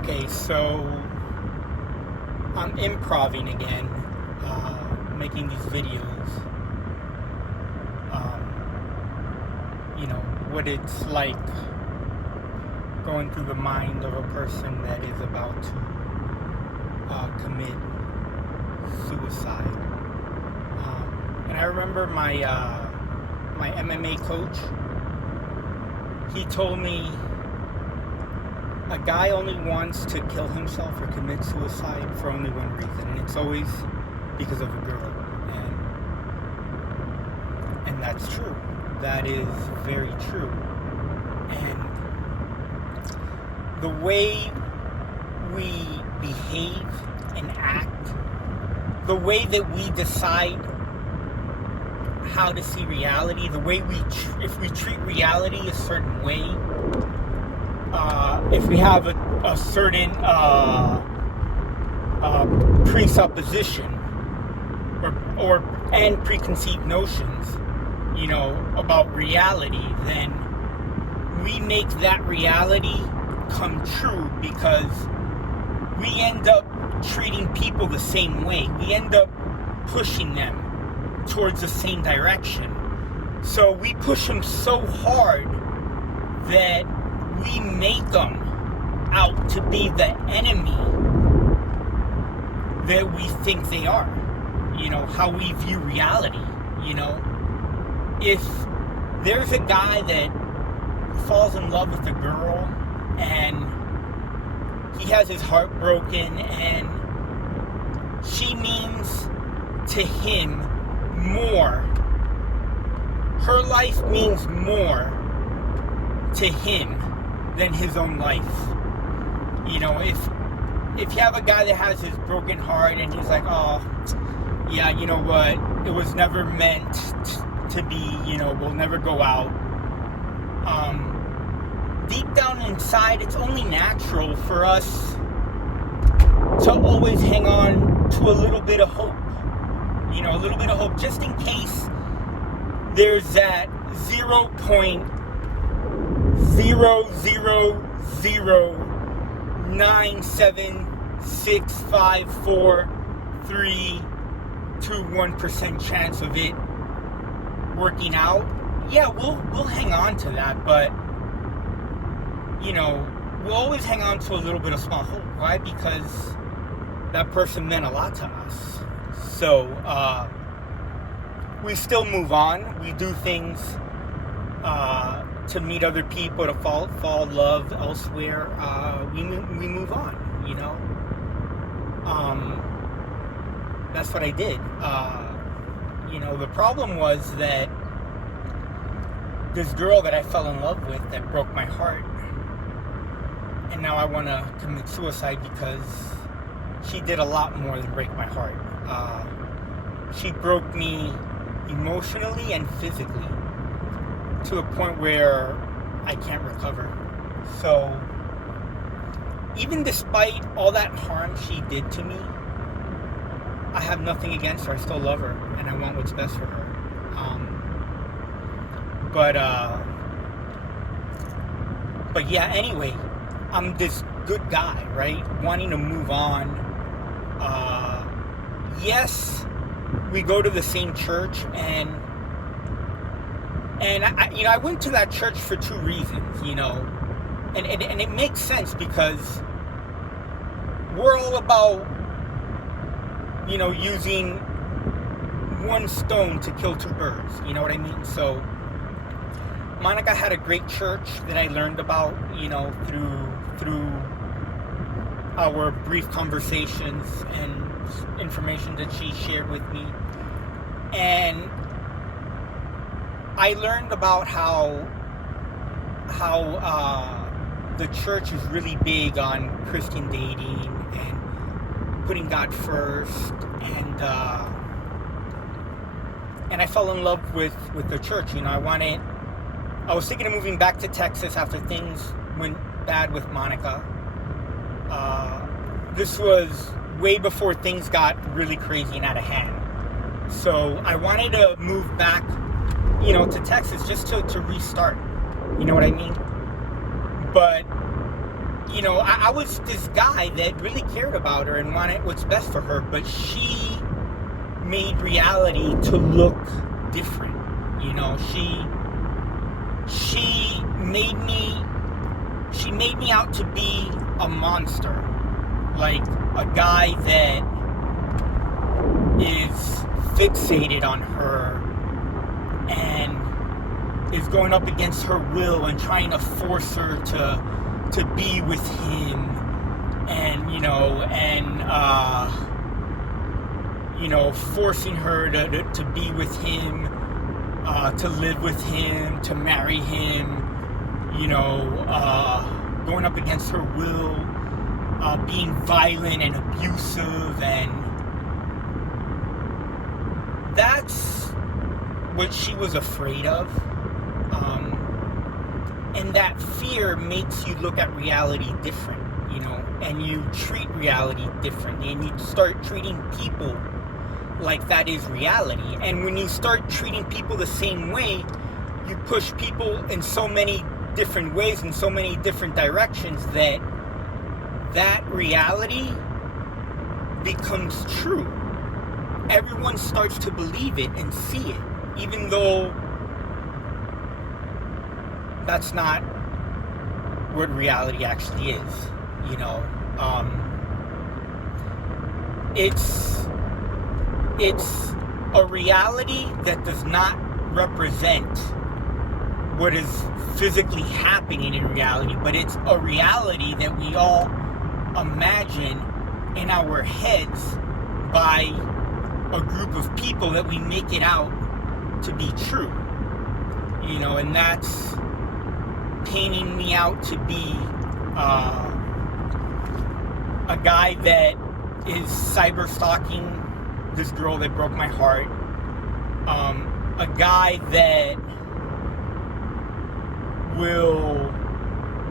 Okay, so I'm improving again, making these videos. What it's like going through the mind of a person that is about to commit suicide. And I remember my MMA coach. He told me a guy only wants to kill himself or commit suicide for only one reason, and it's always because of a girl. And that's true. That is very true. And the way we behave and act, the way that we decide how to see reality, the way if we treat reality a certain way, if we have a certain presupposition and preconceived notions, about reality, then we make that reality come true because we end up treating people the same way. We end up pushing them towards the same direction. So we push them so hard that we make them out to be the enemy that we think they are. How we view reality. If there's a guy that falls in love with a girl and he has his heart broken and she means to him more, her life means more to him than his own life. If you have a guy that has his broken heart and he's like, oh, yeah, you know what, it was never meant to be, we'll never go out. Deep down inside, it's only natural for us to always hang on to a little bit of hope. A little bit of hope, just in case there's that 0.00009765431% chance of it working out. Yeah, we'll hang on to that, but we'll always hang on to a little bit of small hope. Why? Because that person meant a lot to us. So we still move on. We do things to meet other people, to fall in love elsewhere. We move on. That's what I did. The problem was that this girl that I fell in love with that broke my heart, and now I want to commit suicide because she did a lot more than break my heart. She broke me emotionally and physically to a point where I can't recover. So even despite all that harm she did to me, I have nothing against her. I still love her, and I want what's best for her. But yeah, anyway, I'm this good guy, right? Wanting to move on. Yes, we go to the same church, and I went to that church for two reasons, and it makes sense because we're all about, using one stone to kill two birds, you know what I mean? So Monica had a great church that I learned about, through our brief conversations and information that she shared with me. And I learned about how the church is really big on Christian dating and putting God first, and I fell in love with the church. I was thinking of moving back to Texas after things went bad with Monica. This was way before things got really crazy and out of hand. So I wanted to move back, to Texas just to restart. You know what I mean? But I was this guy that really cared about her and wanted what's best for her, but she made reality to look different. She made me out to be a monster, like a guy that is fixated on her and is going up against her will and trying to force her to be with him, and forcing her to be with him, to live with him, to marry him, going up against her will, being violent and abusive, and that's what she was afraid of. And that fear makes you look at reality different, and you treat reality differently, and you start treating people like that is reality. And when you start treating people the same way, you push people in so many different ways, in so many different directions, that reality becomes true. Everyone starts to believe it and see it, even though that's not what reality actually is. It's a reality that does not represent what is physically happening in reality, but it's a reality that we all imagine in our heads by a group of people that we make it out to be true. And that's painting me out to be a guy that is cyber stalking this girl that broke my heart, a guy that will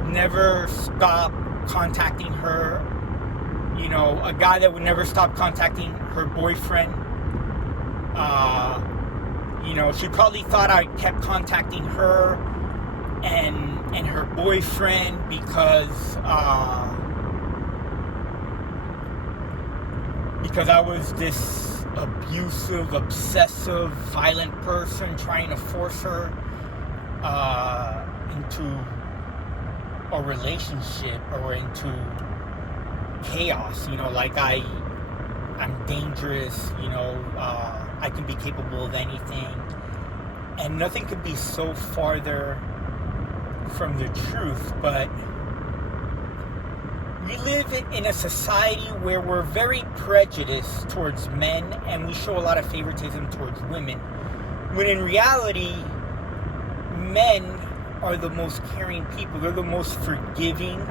never stop contacting her, a guy that would never stop contacting her boyfriend. She probably thought I kept contacting her and her boyfriend because I was this abusive, obsessive, violent person trying to force her into a relationship or into chaos. Like I'm dangerous. I can be capable of anything, and nothing could be so farther from the truth. But we live in a society where we're very prejudiced towards men, and we show a lot of favoritism towards women, when in reality, men are the most caring people. They're the most forgiving.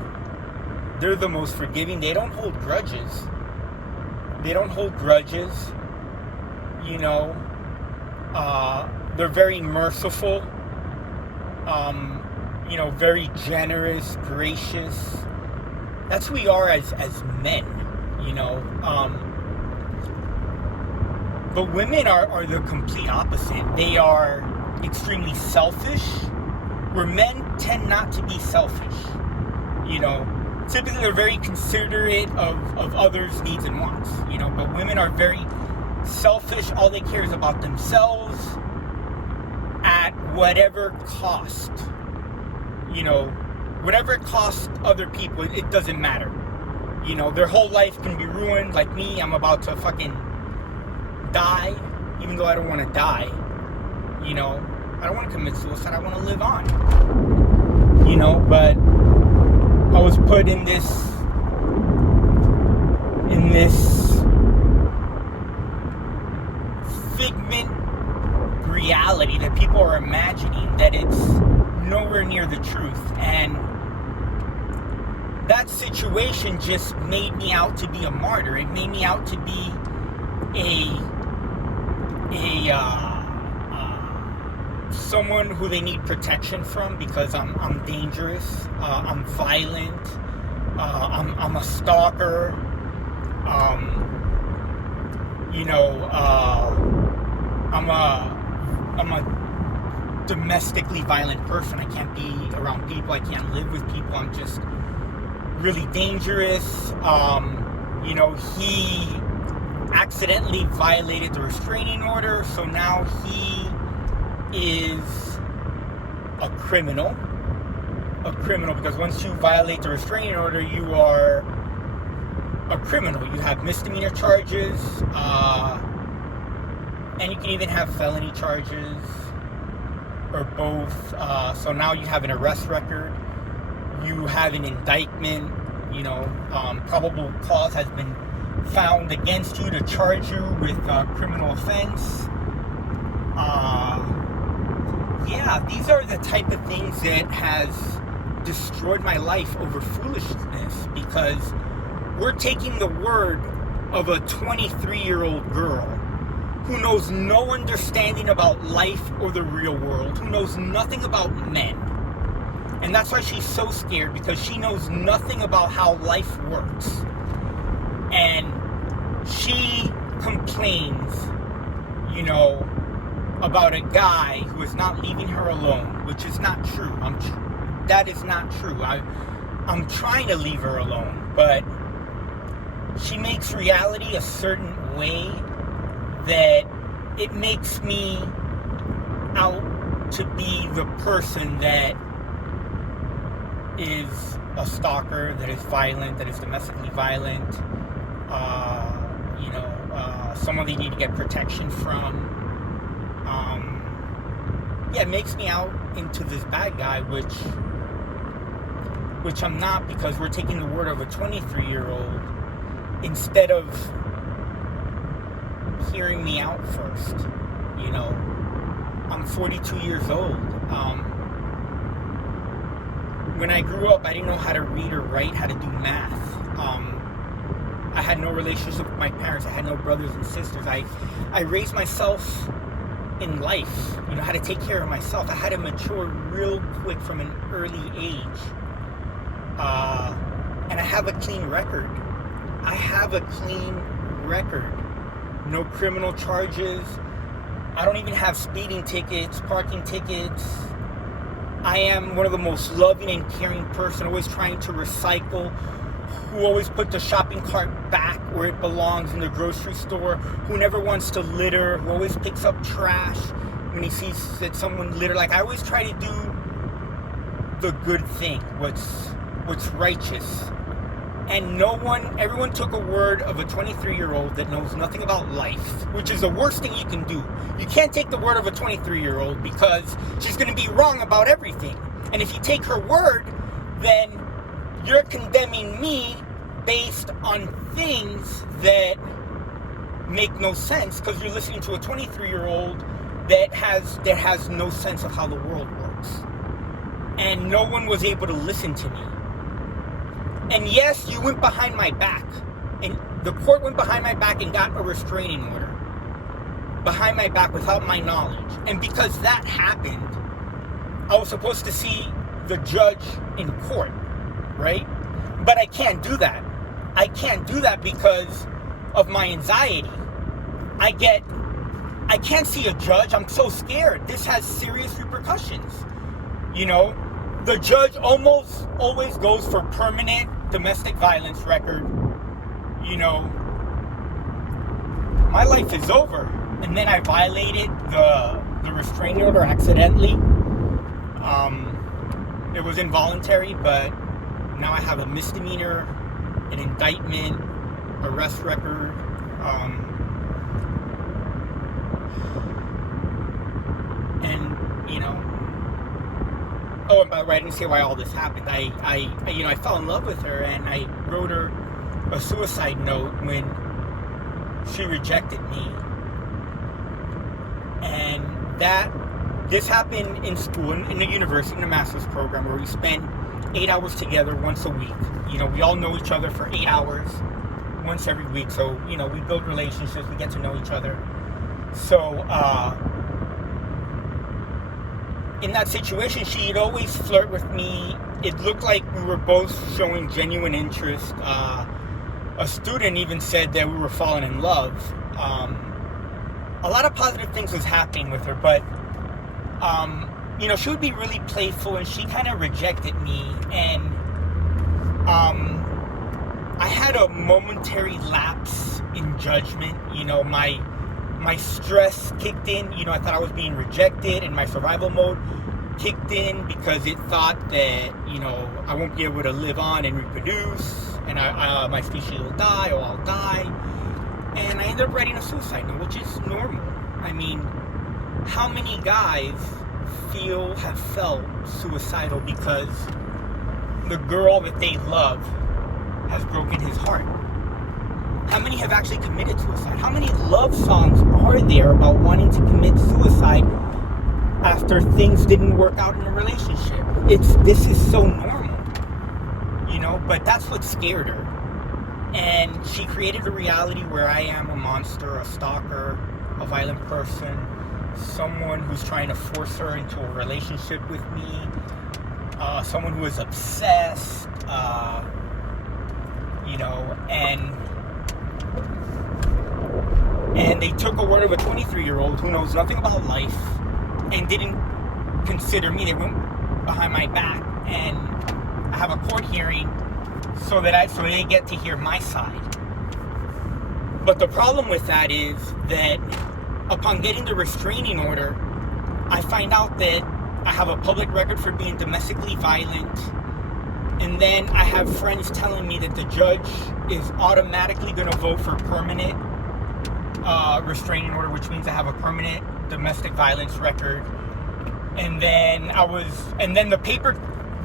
They don't hold grudges. They're very merciful, very generous, gracious. That's who we are as men, But women are the complete opposite. They are extremely selfish, where men tend not to be selfish. Typically they're very considerate of others' needs and wants, but women are very selfish. All they care is about themselves at whatever cost. Whatever it costs other people, it doesn't matter. Their whole life can be ruined. Like me, I'm about to fucking die, even though I don't want to die. I don't want to commit suicide. I want to live on. But I was put in this figment reality that people are imagining, that it's nowhere near the truth. And that situation just made me out to be a martyr. It made me out to be someone who they need protection from, because I'm dangerous, I'm violent, I'm a stalker, I'm a domestically violent person. I can't be around people. I can't live with people. I'm just really dangerous. He accidentally violated the restraining order, so now he is a criminal. Because once you violate the restraining order, you are a criminal. You have misdemeanor charges, and you can even have felony charges, or both. So now you have an arrest record, you have an indictment, probable cause has been found against you to charge you with a criminal offense. These are the type of things that has destroyed my life over foolishness, because we're taking the word of a 23-year-old girl who knows no understanding about life or the real world, who knows nothing about men. And that's why she's so scared, because she knows nothing about how life works. And she complains, about a guy who is not leaving her alone, which is not true. That is not true. I'm trying to leave her alone, but she makes reality a certain way that it makes me out to be the person that is a stalker, that is violent, that is domestically violent, someone they need to get protection from. It makes me out into this bad guy, which I'm not, because we're taking the word of a 23-year-old instead of hearing me out first. I'm 42 years old. When I grew up, I didn't know how to read or write, how to do math. I had no relationship with my parents. I had no brothers and sisters. I raised myself in life, how to take care of myself. I had to mature real quick from an early age. And I have a clean record. No criminal charges. I don't even have speeding tickets, parking tickets. I am one of the most loving and caring person, always trying to recycle, who always put the shopping cart back where it belongs in the grocery store, who never wants to litter, who always picks up trash when he sees that someone litter. I always try to do the good thing, what's righteous. And everyone took a word of a 23-year-old that knows nothing about life, which is the worst thing you can do. You can't take the word of a 23-year-old, because she's going to be wrong about everything. And if you take her word, then you're condemning me based on things that make no sense, because you're listening to a 23-year-old that has no sense of how the world works. And no one was able to listen to me. And yes, you went behind my back. And the court went behind my back and got a restraining order behind my back without my knowledge. And because that happened, I was supposed to see the judge in court, right? But I can't do that. I can't do that because of my anxiety. I can't see a judge. I'm so scared. This has serious repercussions. The judge almost always goes for permanent domestic violence record. My life is over. And then I violated the restraining order accidentally. It was involuntary, but now I have a misdemeanor, an indictment, arrest record. Oh, and by the way, I didn't say why all this happened. I fell in love with her, and I wrote her a suicide note when she rejected me. And this happened in school, in the university, in the master's program, where we spent 8 hours together once a week. We all know each other for 8 hours once every week. So, we build relationships, we get to know each other. So, in that situation, she'd always flirt with me. It looked like we were both showing genuine interest. A student even said that we were falling in love. A lot of positive things was happening with her, but, she would be really playful, and she kind of rejected me. And had a momentary lapse in judgment. You know, my stress kicked in. You know, I thought I was being rejected, and my survival mode kicked in because it thought that, you know, I won't be able to live on and reproduce, and my species will die, or I'll die. And I ended up writing a suicide note, which is normal. I mean, how many guys have felt suicidal because the girl that they love has broken his heart? How many have actually committed suicide? How many love songs are there about wanting to commit suicide after things didn't work out in a relationship? This is so normal, you know, but that's what scared her. And she created a reality where I am a monster, a stalker, a violent person, someone who's trying to force her into a relationship with me, someone who is obsessed, you know, and they took a word of a 23-year-old who knows nothing about life and didn't consider me. They went behind my back, and I have a court hearing so they get to hear my side. But the problem with that is that upon getting the restraining order, I find out that I have a public record for being domestically violent, and then I have friends telling me that the judge is automatically going to vote for permanent restraining order, which means I have a permanent domestic violence record. And then the paper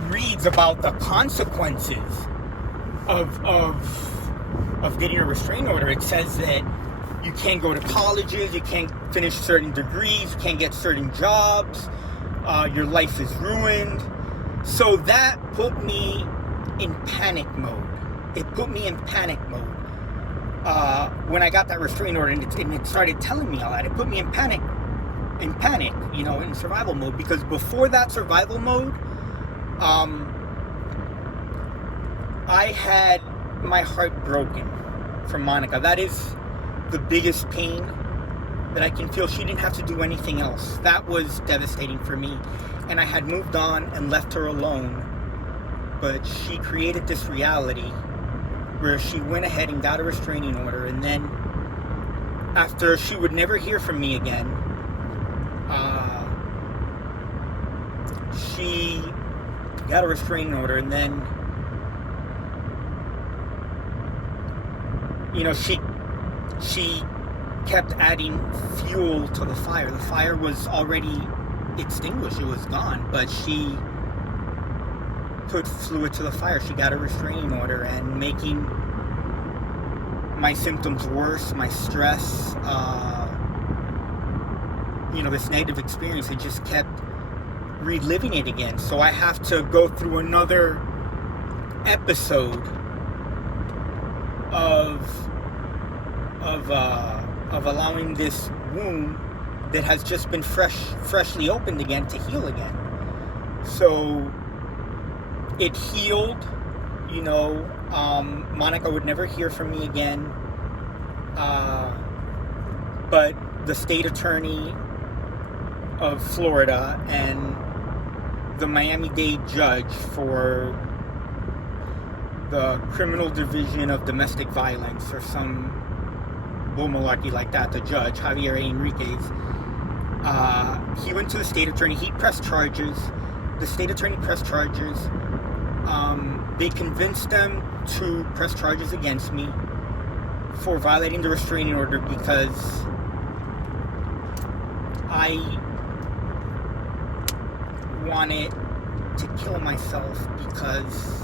reads about the consequences of getting a restraining order. It says that you can't go to colleges, you can't finish certain degrees, you can't get certain jobs, your life is ruined. So that put me in panic mode. It put me in panic mode. When I got that restraining order, and it started telling me all that, it put me in panic, you know, in survival mode. Because before that survival mode, I had my heart broken for Monica. That is the biggest pain that I can feel. She didn't have to do anything else. That was devastating for me. And I had moved on and left her alone. But she created this reality where she went ahead and got a restraining order. And then after she would never hear from me again, she got a restraining order. And then, you know, she kept adding fuel to the fire. The fire was already extinguished. It was gone. But she put fluid to the fire. She got a restraining order, and making my symptoms worse, my stress, you know, this negative experience, it just kept reliving it again. So I have to go through another episode of allowing this wound that has just been freshly opened again to heal again. So it healed, you know. Monica would never hear from me again. But the state attorney of Florida and the Miami-Dade judge for the criminal division of domestic violence, or some bull malarkey like that, the judge, Javier A. Enriquez, he went to the state attorney. He pressed charges. The state attorney pressed charges. They convinced them to press charges against me for violating the restraining order because I wanted to kill myself because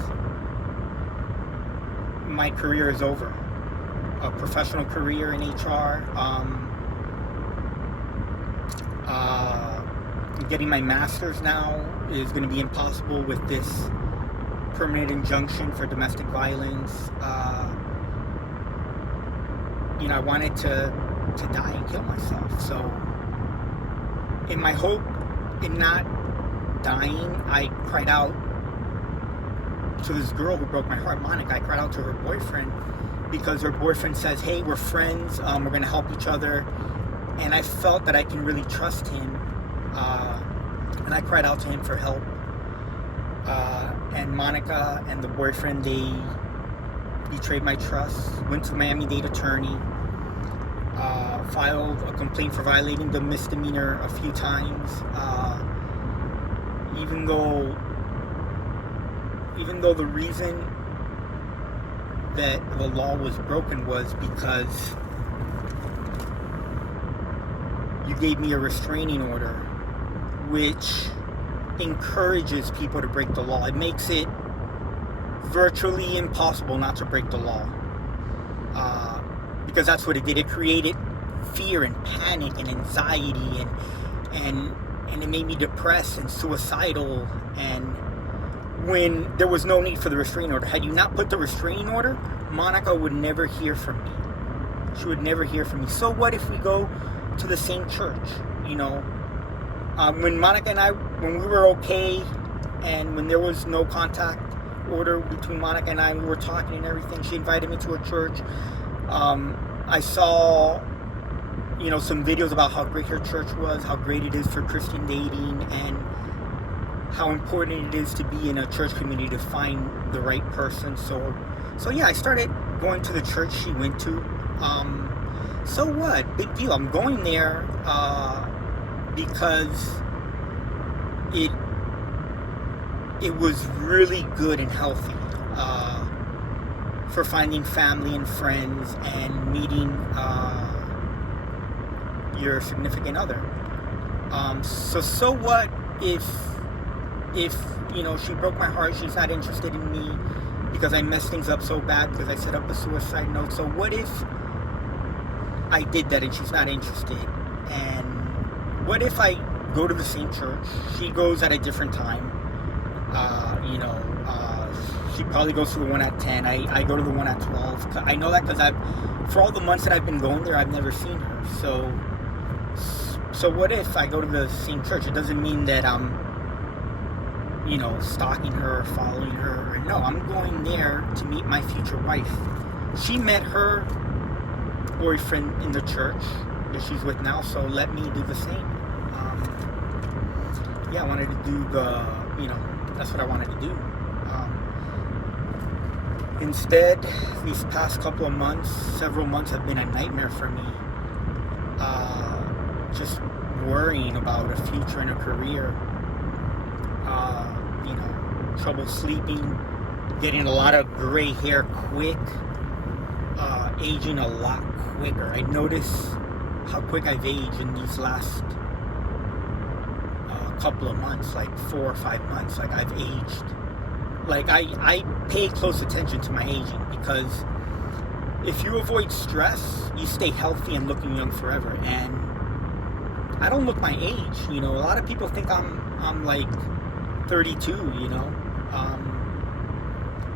my career is over. A professional career in HR. Getting my master's now is going to be impossible with this permanent injunction for domestic violence. You know, I wanted to die and kill myself. So in my hope in not dying, I cried out to this girl who broke my heart, Monica. I cried out to her boyfriend because her boyfriend says, hey, we're friends, we're going to help each other. And I felt that I can really trust him. And I cried out to him for help. And Monica and the boyfriend, they betrayed my trust, went to the Miami-Dade attorney, filed a complaint for violating the misdemeanor a few times, even though the reason that the law was broken was because you gave me a restraining order, which encourages people to break the law. It makes it virtually impossible not to break the law, because that's what it did. It created fear and panic and anxiety, and it made me depressed and suicidal, and when there was no need for the restraining order. Had you not put the restraining order, Monica would never hear from me. She would never hear from me. So what if we go to the same church? When Monica and I, when we were okay, and when there was no contact order between Monica and I, we were talking and everything, she invited me to her church. I saw, some videos about how great her church was, how great it is for Christian dating, and how important it is to be in a church community to find the right person. So yeah, I started going to the church she went to. So what? Big deal. I'm going there because it was really good and healthy for finding family and friends and meeting your significant other. So what if she broke my heart, she's not interested in me because I messed things up so bad because I set up a suicide note. So what if I did that and she's not interested? And what if I go to the same church, she goes at a different time, she probably goes to the one at 10, I go to the one at 12. I know that because for all the months that I've been going there, I've never seen her. So what if I go to the same church? It doesn't mean that I'm stalking her or following her. No, I'm going there to meet my future wife. She met her boyfriend in the church that she's with now, so let me do the same. I wanted to do that's what I wanted to do. Instead, these past couple of months, several months have been a nightmare for me. Just worrying about a future and a career. Trouble sleeping, getting a lot of gray hair quick, aging a lot quicker. I notice how quick I've aged in these last couple of months, like 4 or 5 months. Like I've aged. Like I pay close attention to my aging, because if you avoid stress, you stay healthy and looking young forever. And I don't look my age. A lot of people think I'm like 32.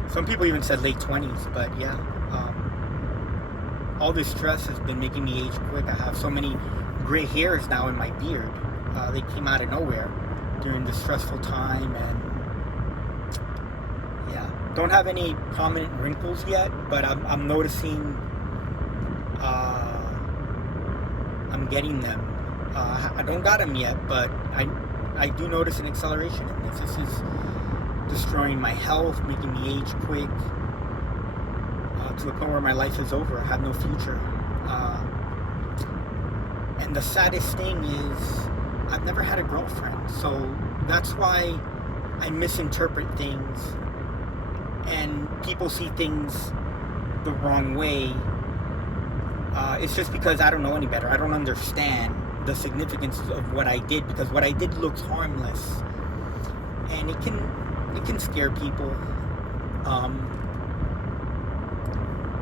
Some people even said late 20s, but yeah. All this stress has been making me age quick. I have so many gray hairs now in my beard. They came out of nowhere during the stressful time, and yeah, don't have any prominent wrinkles yet, but I'm noticing I'm getting them. I don't got them yet, but I do notice an acceleration in this. This is destroying my health, making me age quick, to the point where my life is over. I have no future. And the saddest thing is, I've never had a girlfriend, so that's why I misinterpret things, and people see things the wrong way. It's just because I don't know any better. I don't understand the significance of what I did, because what I did looks harmless, and it can scare people.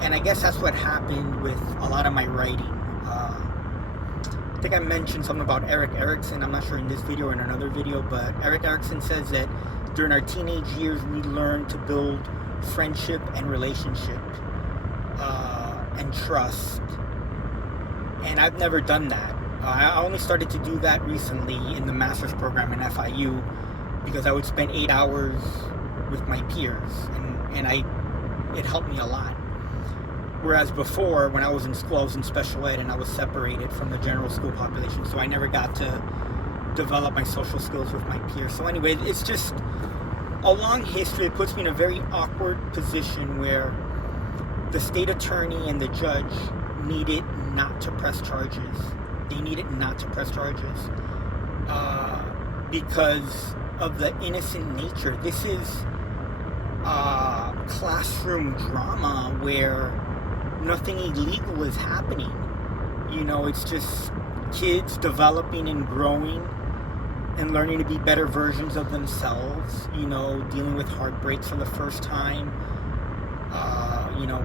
And I guess that's what happened with a lot of my writing. I think I mentioned something about Erik Erikson. I'm not sure in this video or in another video, but Erik Erikson says that during our teenage years, we learn to build friendship and relationship and trust. And I've never done that. I only started to do that recently in the master's program in FIU, because I would spend 8 hours with my peers, and it helped me a lot. Whereas before, when I was in school, I was in special ed, and I was separated from the general school population, so I never got to develop my social skills with my peers. So anyway, it's just a long history. It puts me in a very awkward position where the state attorney and the judge needed not to press charges. They needed not to press charges because of the innocent nature. This is classroom drama where nothing illegal is happening. You know, it's just kids developing and growing and learning to be better versions of themselves, you know, dealing with heartbreaks for the first time, you know,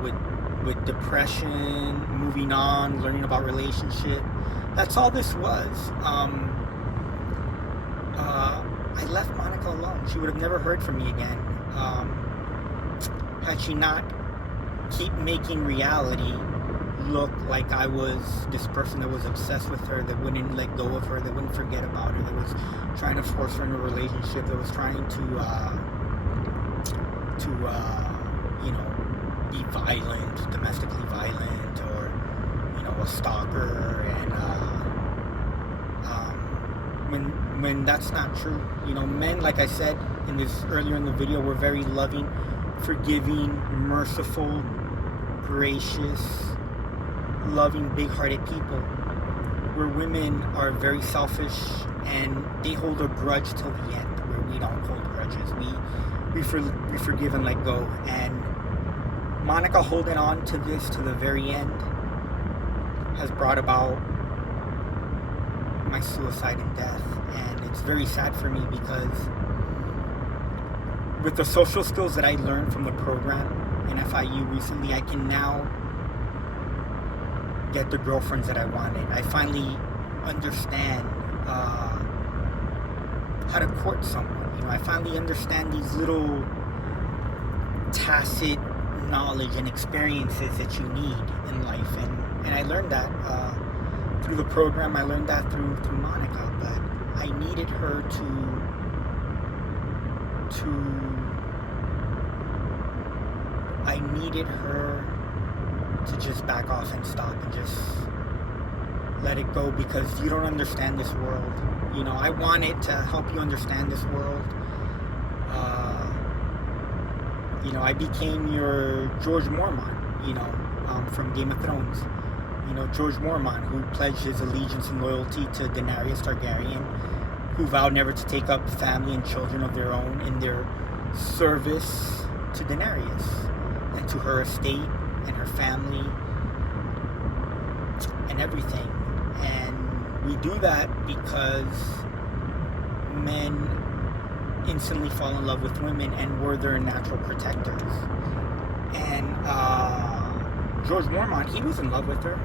with depression, moving on, learning about relationship. That's all this was. I left Monica alone. She would have never heard from me again. Had she not keep making reality look like I was this person that was obsessed with her, that wouldn't let go of her, that wouldn't forget about her, that was trying to force her into a relationship, that was trying to you know, be violent, domestically violent, or, you know, a stalker. And when that's not true, you know, men, like I said in this earlier in the video, were very loving, forgiving, merciful, gracious, loving, big-hearted people. Where women are very selfish and they hold a grudge till the end. Where we don't hold grudges. We forgive and let go. And Monica holding on to this to the very end has brought about my suicide and death. And it's very sad for me because with the social skills that I learned from the program in FIU recently, I can now get the girlfriends that I wanted. I finally understand how to court someone. You know, I finally understand these little tacit knowledge and experiences that you need in life, and I learned that through the program. I learned that through Monica, but I needed her to just back off and stop and just let it go, because you don't understand this world. You know, I wanted to help you understand this world. You know, I became your George Mormont, you know, from Game of Thrones. You know, George Mormont, who pledged his allegiance and loyalty to Daenerys Targaryen, who vowed never to take up family and children of their own in their service to Daenerys and to her estate and her family and everything. And we do that because men instantly fall in love with women and were their natural protectors. And George Mormont, he was in love with her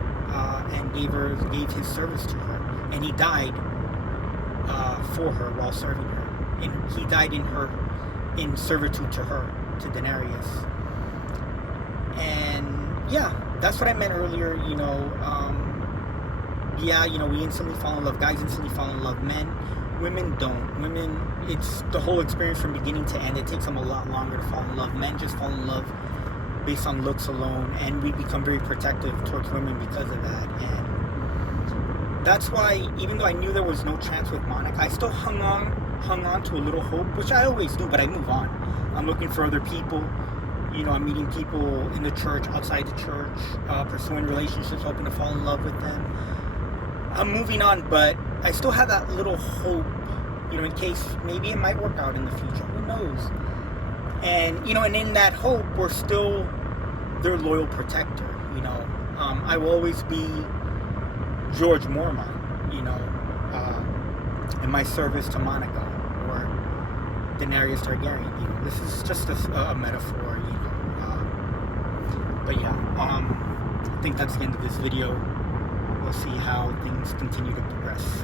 and gave his service to her, and he died for her while serving her. And he died in servitude to her, to Daenerys. And yeah, that's what I meant earlier. You know, yeah, you know, we instantly fall in love. Guys instantly fall in love. Women don't. Women, it's the whole experience from beginning to end. It takes them a lot longer to fall in love. Men just fall in love based on looks alone, and we become very protective towards women because of that. And that's why, even though I knew there was no chance with Monica, I still hung on to a little hope, which I always do, but I move on. I'm looking for other people. You know, I'm meeting people in the church, outside the church, pursuing relationships, hoping to fall in love with them. I'm moving on, but I still have that little hope, you know, in case maybe it might work out in the future. Who knows? And, you know, and in that hope, we're still their loyal protector, you know. I will always be George Mormont, you know, in my service to Monica or Daenerys Targaryen. You know, this is just a metaphor, you know. But yeah, I think that's the end of this video. We'll see how things continue to progress.